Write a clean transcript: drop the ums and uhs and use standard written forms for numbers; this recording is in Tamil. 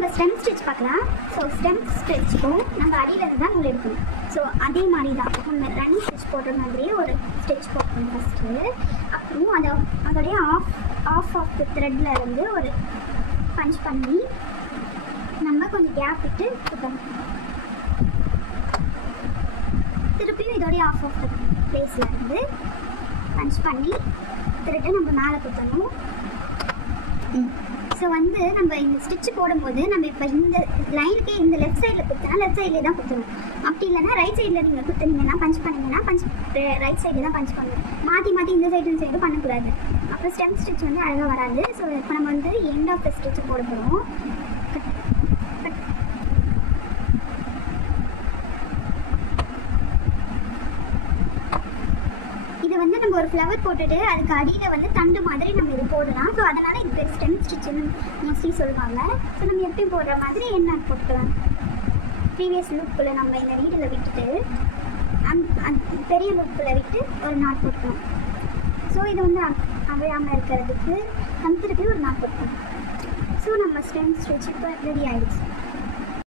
நம்ம ஸ்டெம் ஸ்டிச் பார்க்கலாம். ஸோ ஸ்டெம் ஸ்டிச்சுக்கும் நம்ம அடியிலேருந்து தான் நூல் எடுக்கணும். ஸோ அதே மாதிரி தான் நம்ம ரன்னிங் ஸ்டிச் போடுற மாதிரியே ஒரு ஸ்டிச் போடணும் ஃபஸ்ட்டு. அப்புறம் அதோடைய ஆஃப் த த்ரெட்டில் இருந்து ஒரு பஞ்ச் பண்ணி நம்ம கொஞ்சம் கேப் விட்டு குத்தணும். திருப்பியும் இதோடைய ஆஃப் த பிளேஸில் இருந்து பஞ்ச் பண்ணி த்ரெட்டை நம்ம மேலே குத்தணும். ஸோ வந்து நம்ம இந்த ஸ்டிச்சு போடும்போது நம்ம இப்போ இந்த லைனுக்கே இந்த லெஃப்ட் சைடில் குத்தினா லெஃப்ட் சைட்லேயே தான் குத்தணும். அப்படி இல்லைன்னா ரைட் சைடில் நீங்கள் குத்துனீங்கன்னா பஞ்ச் பண்ணிங்கன்னா ரைட் சைடில் தான் பஞ்ச் பண்ணணும். மாற்றி இந்த சைடு பண்ணக்கூடாது. அப்புறம் ஸ்டெம் ஸ்டிச் வந்து அழகாக வராது. ஸோ இப்போ நம்ம வந்து எண்ட் ஆஃப் த ஸ்டிச்சு போட போகிறோம். இது வந்து நம்ம ஒரு ஃப்ளவர் போட்டுட்டு அதுக்கு அடியில் வந்து தண்டு மாதிரி நம்ம இது போடலாம். ஸோ அதனால் இது பேர் ஸ்டெம் ஸ்டிச்சுன்னு மோஸ்ட்லி சொல்லுவாங்க. ஸோ நம்ம எப்படி போடுற மாதிரி என்ன போட்டுக்கலாம். ப்ரீவியஸ் லூப்பில் நம்ம இந்த நீடில் விட்டுட்டு பெரிய லூப்பில் விட்டு ஒரு நாட் போட்டுக்கலாம். ஸோ இது வந்து அவையாமல் இருக்கிறதுக்கு நம்ம திருப்பி ஒரு நாட் போட்டுக்கலாம். ஸோ நம்ம ஸ்டெம் ஸ்டிச் இப்போ ரெடி ஆகிடுச்சு.